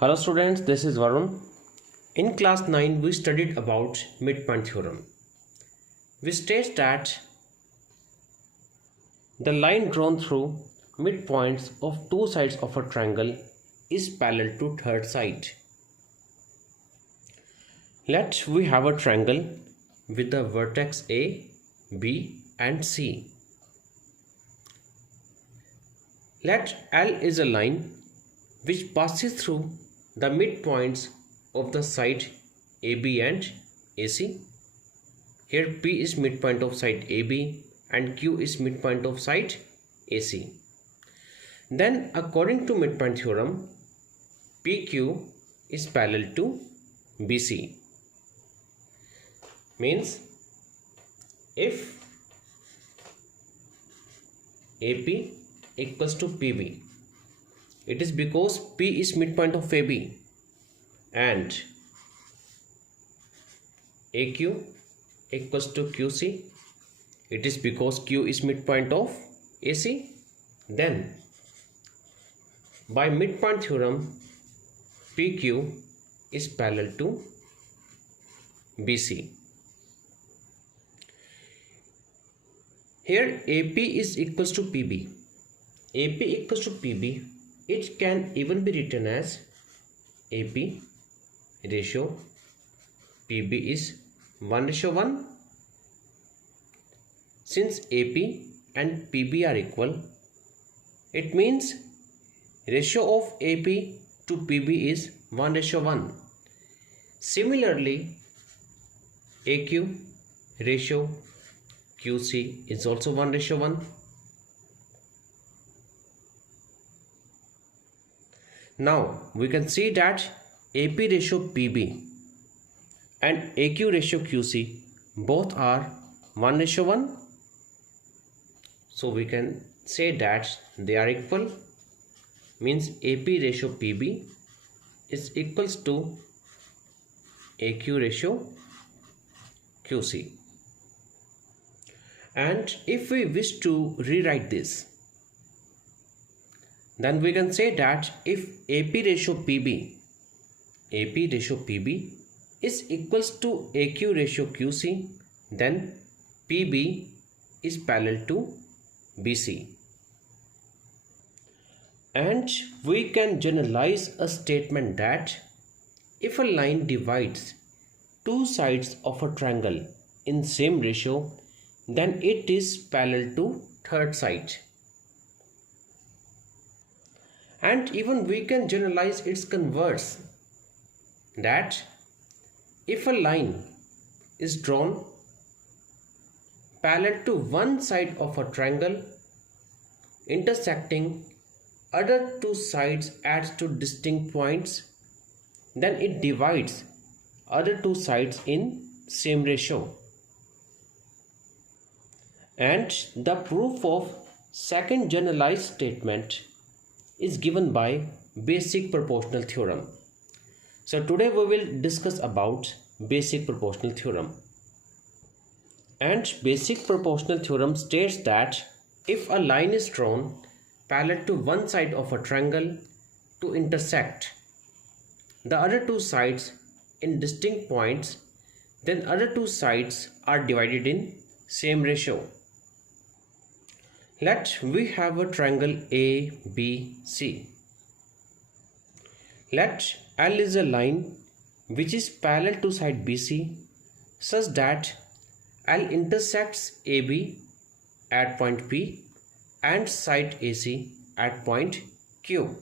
Hello students, this is Varun. In class 9 we studied about midpoint theorem. We state that the line drawn through midpoints of two sides of a triangle is parallel to third side. Let we have a triangle with the vertex A, B and C. Let L is a line which passes through the midpoints of the side AB and AC. Here P is midpoint of side AB and Q is midpoint of side AC. Then according to midpoint theorem, PQ is parallel to BC. Means if AP equals to PB, it is because P is midpoint of AB and AQ equals to QC, it is because Q is midpoint of AC. Then by midpoint theorem, PQ is parallel to BC. Here AP is equals to PB. AP equals to PB, it can even be written as AP ratio PB is 1:1. Since AP and PB are equal, it means ratio of AP to PB is 1:1. Similarly, AQ ratio QC is also 1:1. Now we can see that AP ratio PB and AQ ratio QC both are 1:1. So we can say that they are equal. Means AP ratio PB is equals to AQ ratio QC. And if we wish to rewrite this, then we can say that if AP ratio PB is equals to AQ ratio QC, then PB is parallel to BC. And we can generalize a statement that if a line divides two sides of a triangle in same ratio, then it is parallel to third side. And even we can generalize its converse, that if a line is drawn parallel to one side of a triangle intersecting other two sides at two distinct points, then it divides other two sides in same ratio. And the proof of second generalized statement is given by basic proportional theorem. So today we will discuss about basic proportional theorem. And basic proportional theorem states that if a line is drawn parallel to one side of a triangle to intersect the other two sides in distinct points, then other two sides are divided in same ratio. Let we have a triangle ABC. Let L is a line which is parallel to side BC such that L intersects AB at point P and side AC at point Q.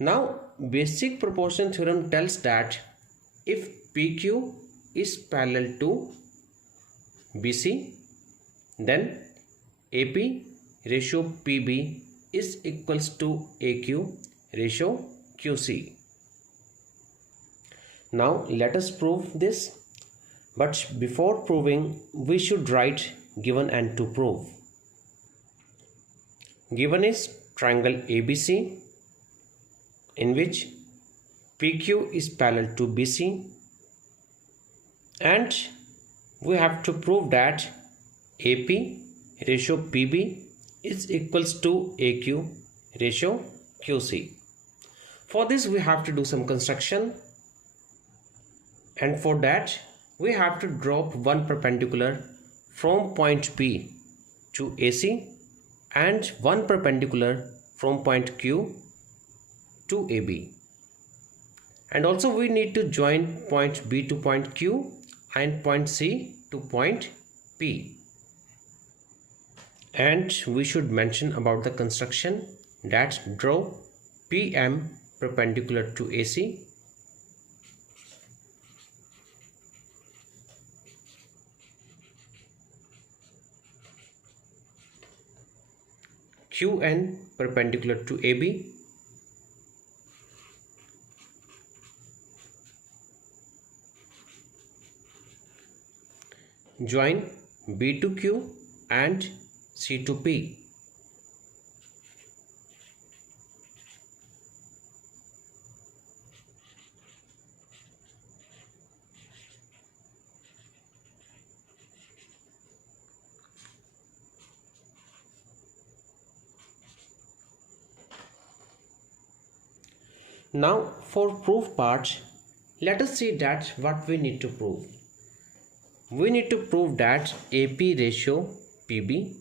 Now basic proportion theorem tells that if PQ is parallel to BC, then AP ratio PB is equals to AQ ratio QC. Now let us prove this, but before proving we should write given and to prove. Given is triangle ABC in which PQ is parallel to BC, and we have to prove that AP ratio PB is equals to AQ ratio QC. For this we have to do some construction, and for that we have to drop one perpendicular from point B to AC and one perpendicular from point Q to AB. And also we need to join point B to point Q and point C to point P. And we should mention about the construction that draw PM perpendicular to AC, QN perpendicular to AB, join B to Q and C to P. Now for proof part, let us see that what we need to prove. We need to prove that AP ratio PB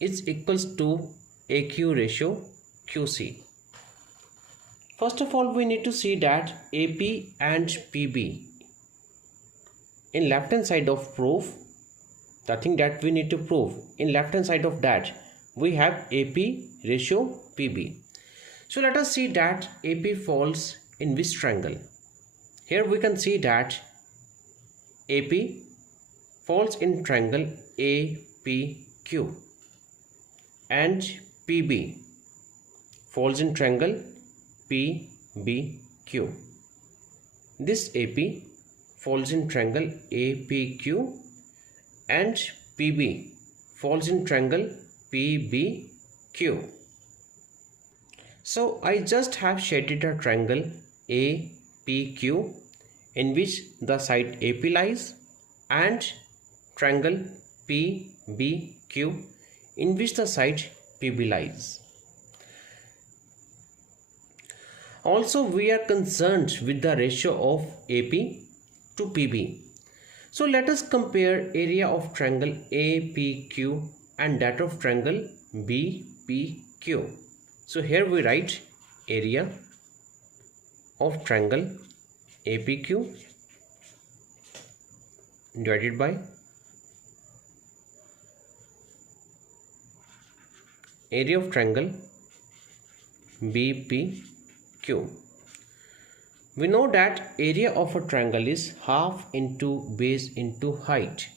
is equals to AQ ratio QC. First of all, we need to see that AP and PB in left hand side of proof, the thing that we need to prove, in left hand side of that we have AP ratio PB. So let us see that AP falls in which triangle. Here we can see that AP falls in triangle APQ and PB falls in triangle PBQ. This AP falls in triangle APQ and PB falls in triangle PBQ. So I just have shaded a triangle APQ in which the side AP lies and triangle PBQ in which the side PB lies. Also we are concerned with the ratio of AP to PB. So let us compare area of triangle APQ and that of triangle BPQ. So here we write area of triangle APQ divided by area of triangle BPQ. We know that area of a triangle is half into base into height.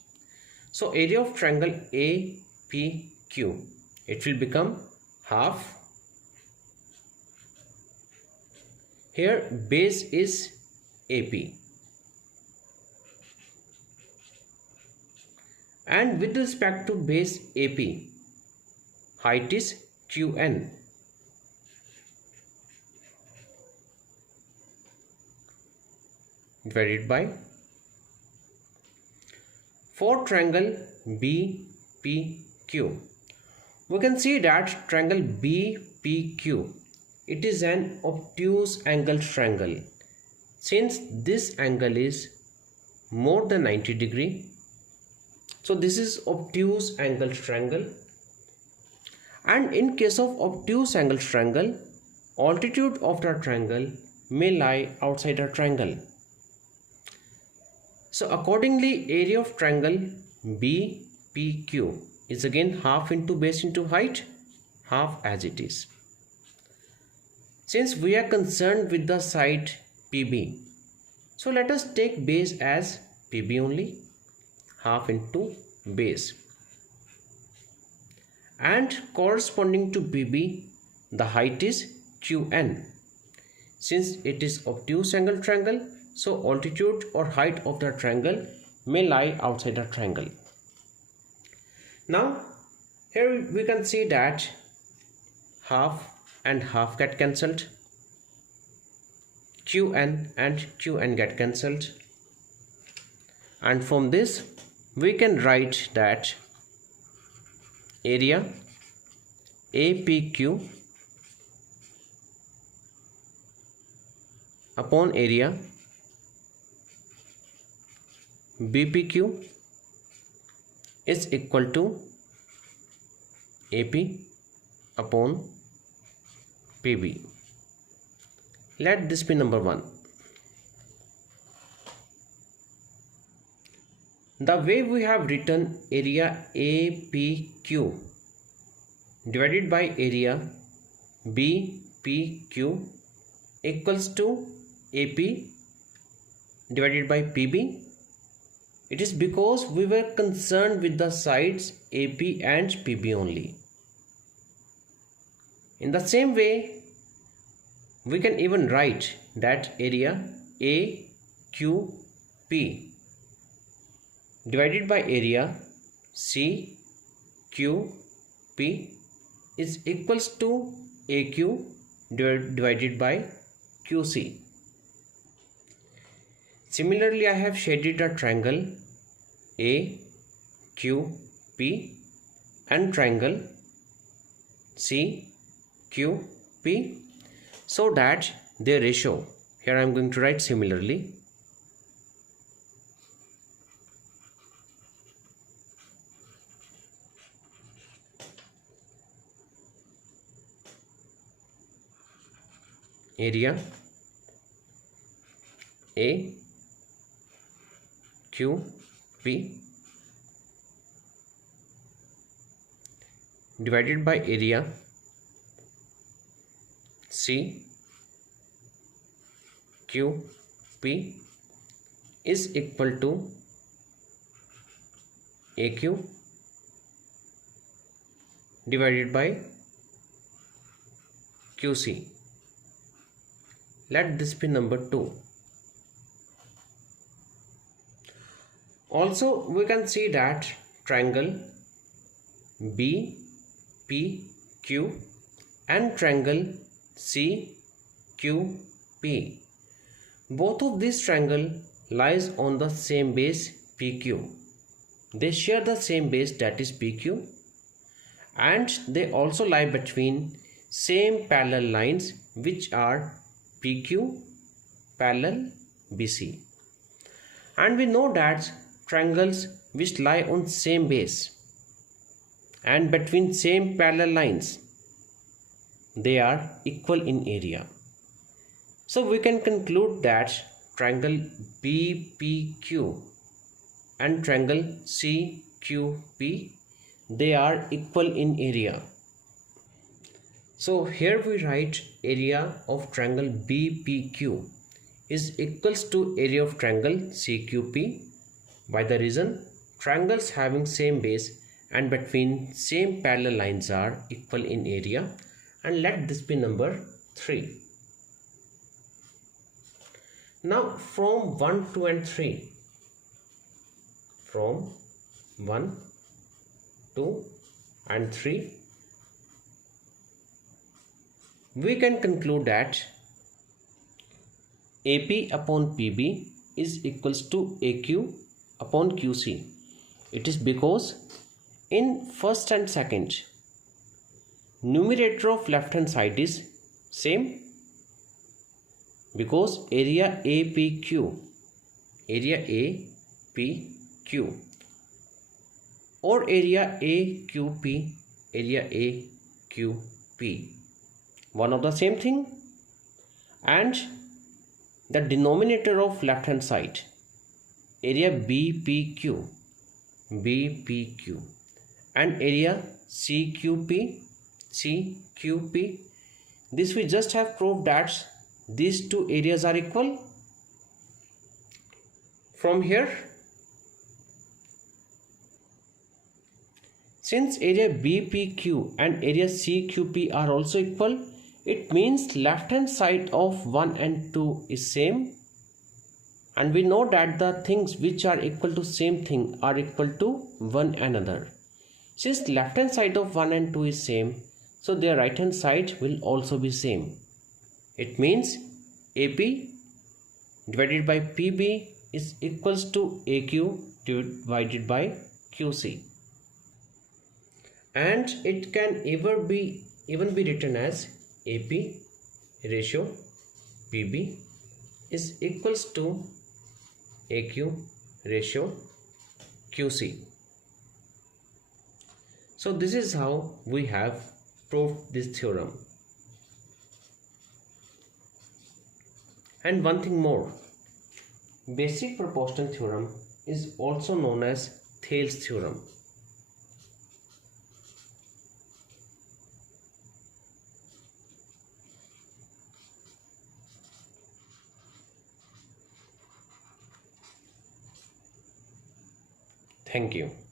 So area of triangle APQ, it will become half. Here base is AP and with respect to base AP, height is QN. Divided by, for triangle BPQ, we can see that triangle BPQ, it is an obtuse angle triangle. Since this angle is more than 90 degree, so this is obtuse angle triangle. And in case of obtuse angle triangle, altitude of the triangle may lie outside the triangle. So accordingly, area of triangle BPQ is again half into base into height, half as it is. Since we are concerned with the side PB, so let us take base as PB only, half into base. And corresponding to PB, the height is QN. Since it is obtuse angle triangle, so altitude or height of the triangle may lie outside the triangle. Now here we can see that half and half get cancelled, QN and QN get cancelled, and from this we can write that area APQ upon area BPQ is equal to AP upon PB. Let this be number 1. The way we have written area APQ divided by area BPQ equals to AP divided by PB, it is because we were concerned with the sides AP and PB only. In the same way, we can even write that area AQP divided by area CQP is equals to AQ divided by QC. Similarly, I have shaded a triangle AQP and triangle CQP so that their ratio, here I am going to write similarly, area AQP divided by area CQP is equal to AQ divided by QC. Let this be number 2. Also, we can see that triangle BPQ and triangle CQP, both of these triangle lies on the same base PQ. They share the same base, that is PQ, and they also lie between same parallel lines which are PQ parallel BC. And we know that triangles which lie on same base and between same parallel lines, they are equal in area. So we can conclude that triangle BPQ and triangle CQP, they are equal in area. So here we write area of triangle BPQ is equals to area of triangle CQP by the reason triangles having same base and between same parallel lines are equal in area. And let this be number 3. Now from 1, 2 and 3, from 1, 2 and 3, we can conclude that AP upon PB is equals to AQ upon QC. It is because in first and second, numerator of left hand side is same, because area APQ or area AQP, one of the same thing, and the denominator of left hand side area BPQ and area CQP, this we just have proved that these two areas are equal. From here, since area BPQ and area CQP are also equal, it means left hand side of 1 and 2 is same, and we know that the things which are equal to same thing are equal to one another. Since left hand side of 1 and 2 is same, so their right hand side will also be same. It means AP divided by PB is equals to AQ divided by QC, and it can even be written as AP ratio PB is equals to AQ ratio QC. So this is how we have proved this theorem. And one thing more, basic proportional theorem is also known as Thales theorem. Thank you.